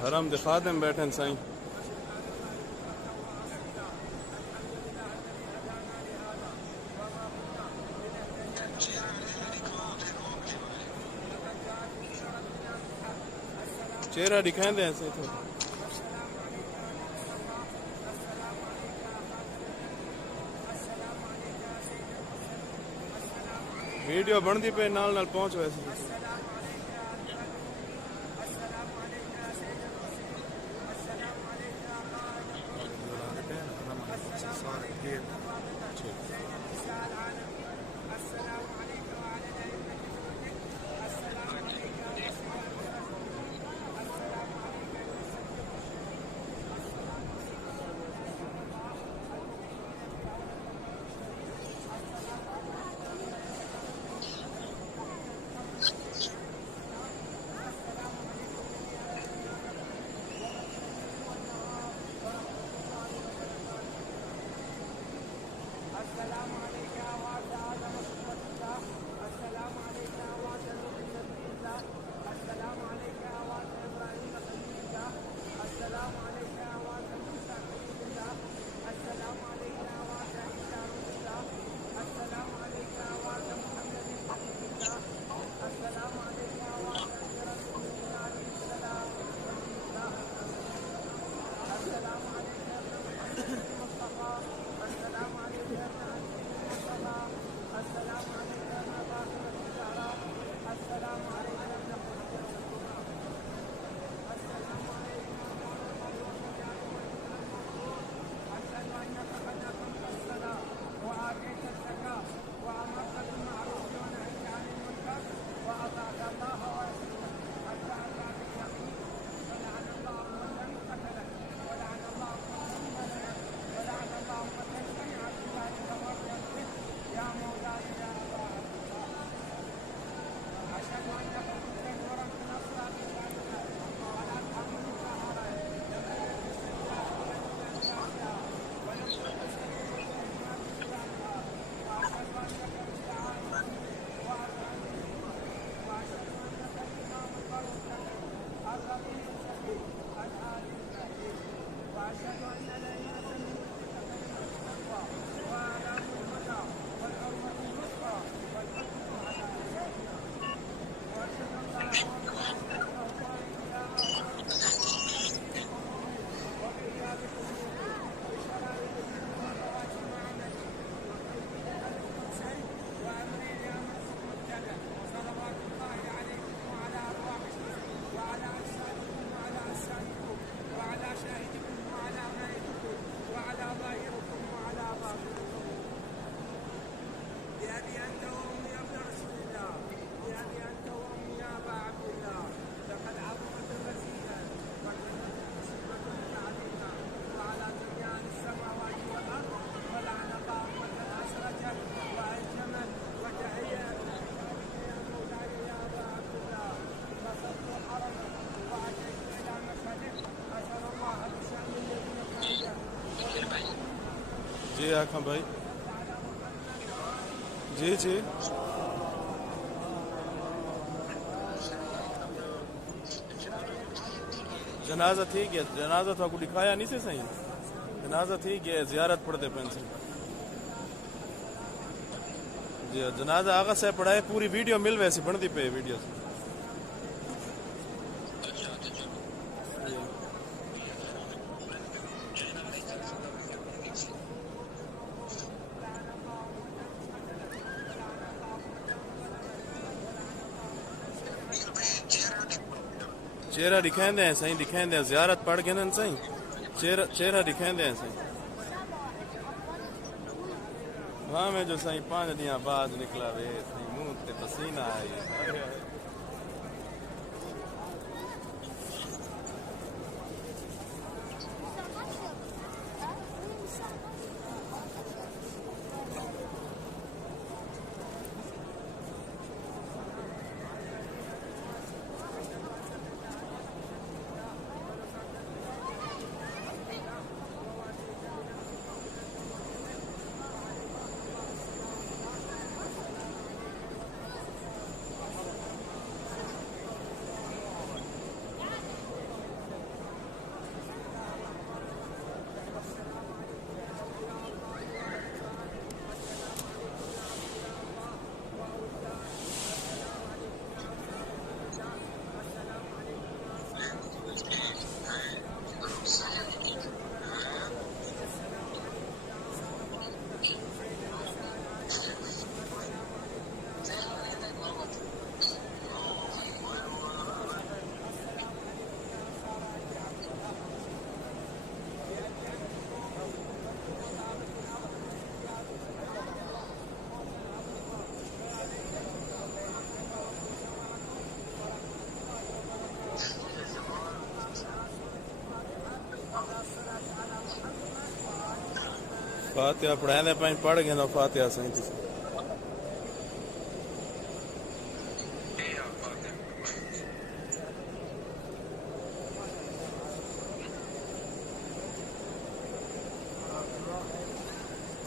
हरम दे खादिम बैठन साईं। चेहरा दिखाएंदे हैं सही थोड़ा। वीडियो बनती पे नाल नाल पहुंच वैसे। जी आखा भाई। जी जी जनाजा थी गया। जनाजा तो आपको दिखाया नहीं से सही। जनाजा थी गया, जियारत पढ़ते पेंसिल जी। जनाजा आगा से पढ़ाए, पूरी वीडियो मिल वैसी बनती पे वीडियो से। चेहरा दिखाएंदे हैं सही, दिखाएंदे हैं जियारत पढ़ के ना सही। चेहरा दिखाएंदे हैं सही। हाँ मैं जो सही 5 दिन बाद निकला वे सही, मुंह ते पसीना आई। फातिहा पढ़ाने पाए पढ़ गए ना फातिहा सही थी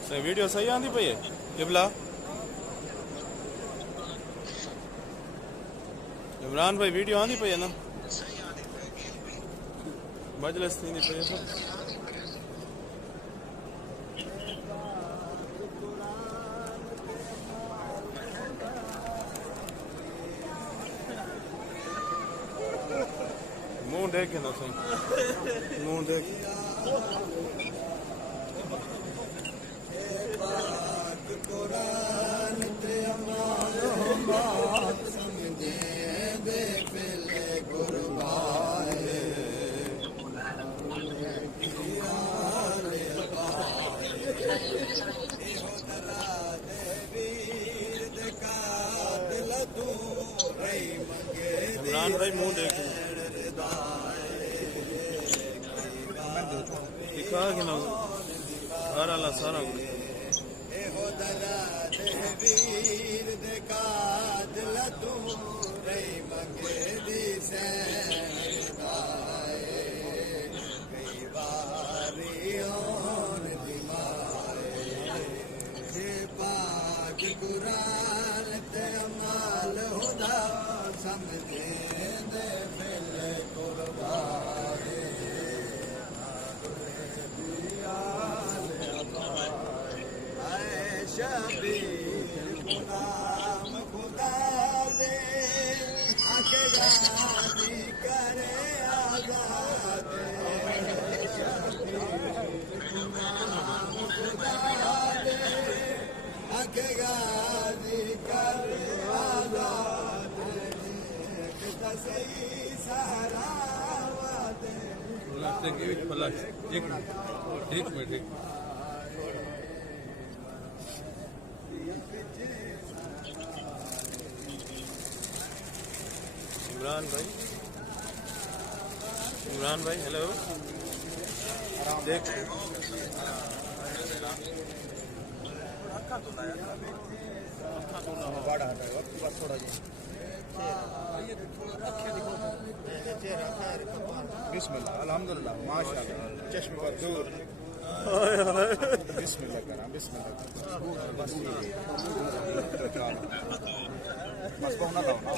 सही वीडियो सही आंदी पई है किबला इमरान भाई वीडियो आंदी पई है ना मजलिस थी पई है मुंह देखे ना सही मुंह देख इमरान भाई मुंह देखे दिखा कि ना सारा सारा इमरान भाई हेलो देख बिस्मिल्लाह अल्हम्दुलिल्लाह माशाअल्लाह चश्मे पर दूर बिस्मिल्लाह करा बिस्मिल्लाह बस तो चल बस को ना दो ना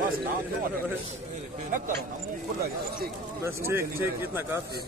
बस ना ना करो ना मुंह खुला ठीक बस ठीक ठीक इतना काफी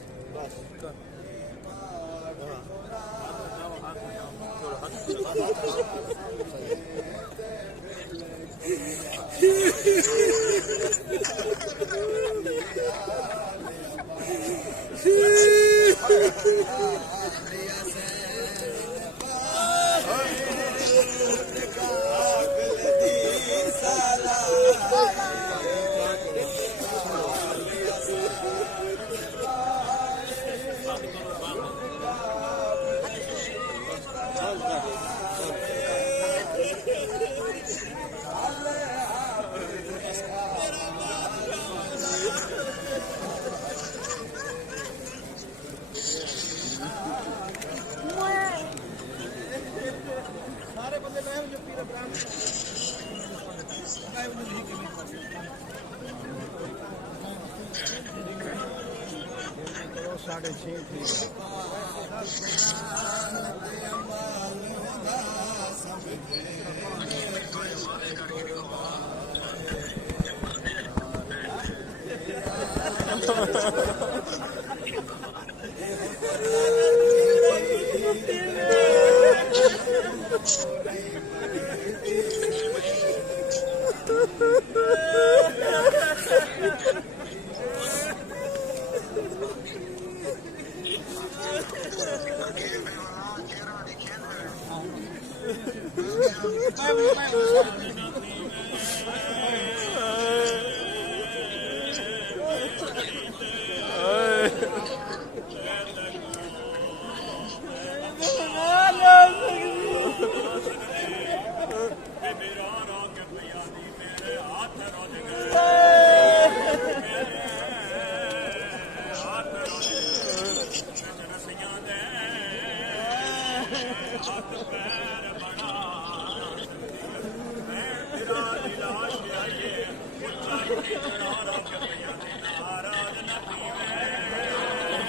Hey!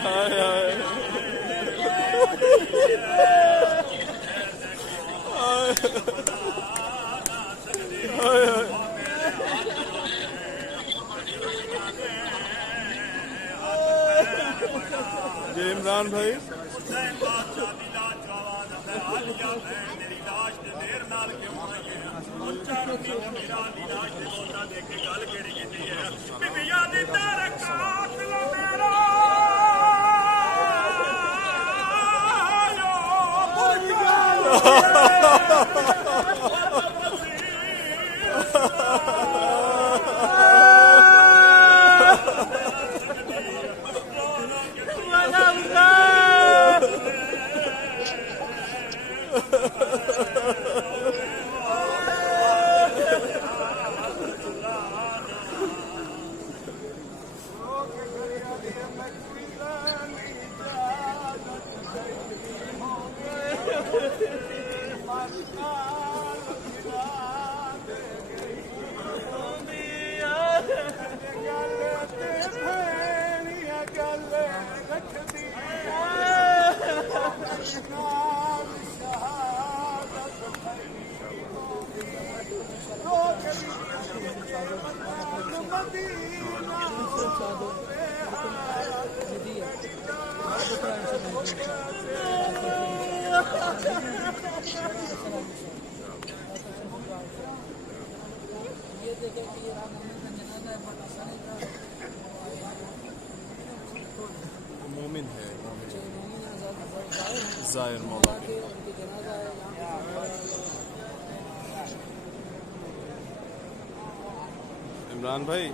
हाय हाय ये इमरान भाई मोमिन है जाहिर मौला इमरान भाई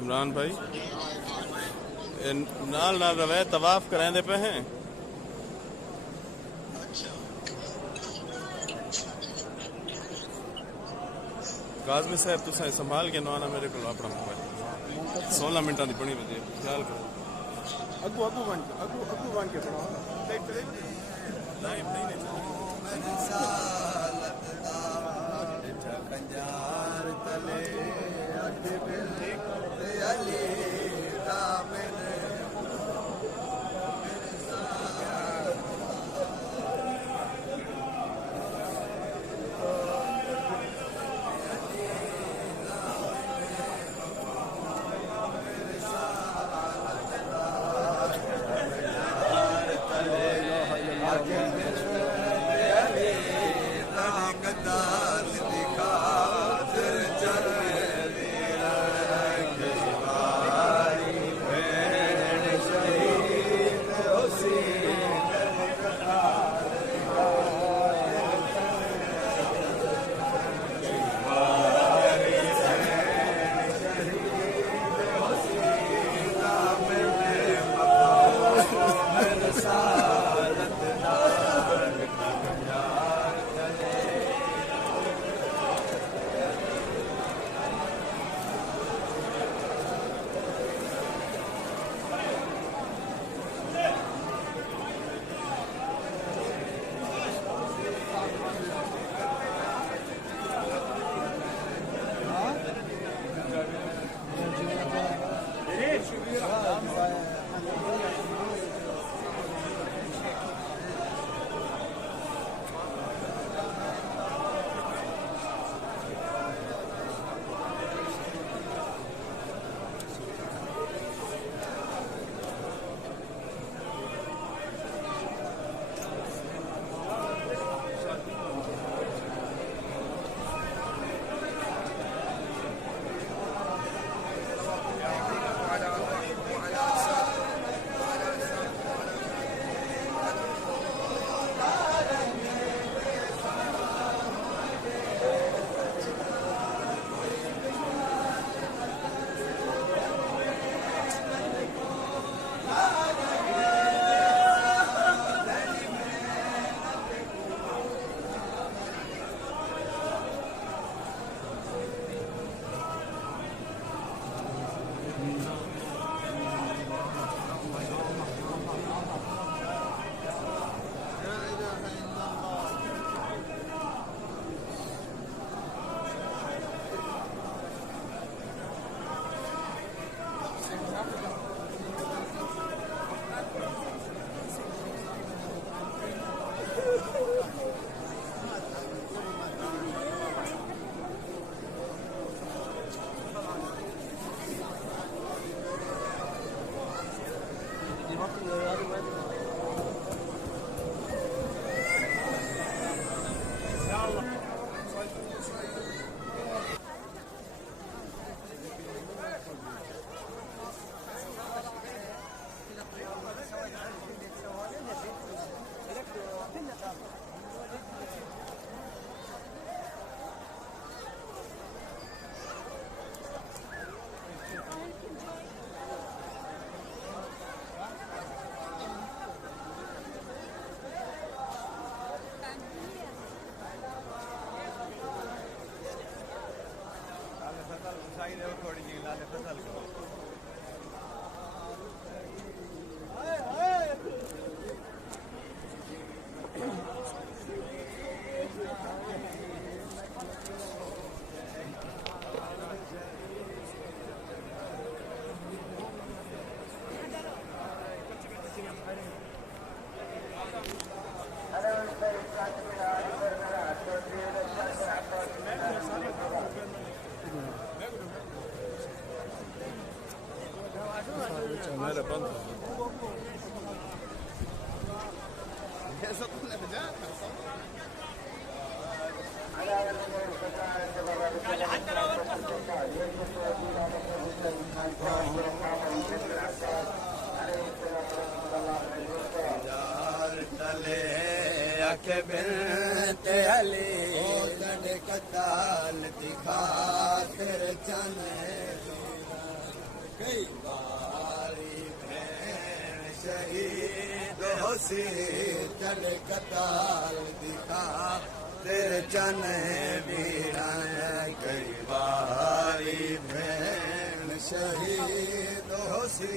इमरान भाई नाल नाल रवे तवाफ करांदे पे हैं काज़मी साहब तुसा संभाल के नवाना मेरे को अपना मोबाइल 16 मिनट की बनी बजे ख्याल करो अगू अगू बन के लाइव नहीं मेरे बंद बिनते अली तड़े कताल दिखा तेरे चने कई बारी भेण शहीद होसी तड़े कताल दिखा तेरे चने वीरान कई बारी भेण शहीद होसी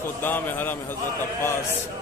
खुदा में हरा में हजरत अब्बास